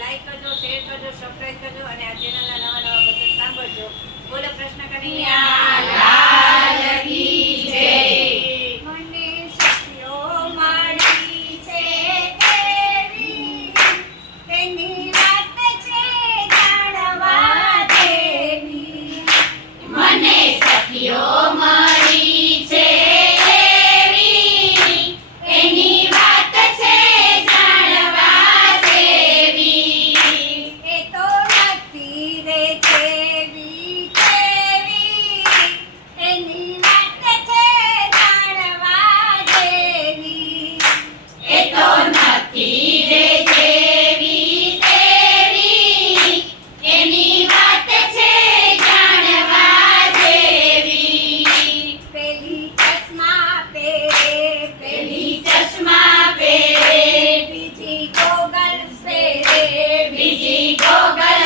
Like કરજો share કરજો subscribe કરજો અને આ ચેનલના નવા નવા બધું સાંભળજો. બોલો, પ્રશ્ન કરી ಸೇವಿಸಿ ಜೋಗಲ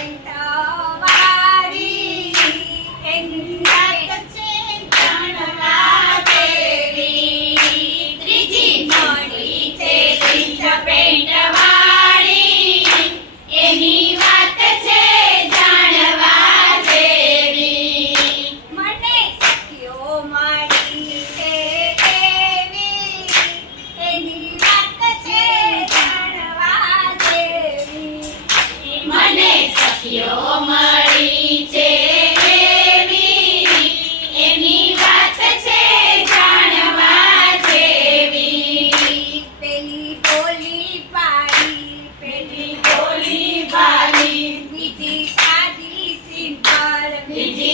and uh, He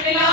Thank you.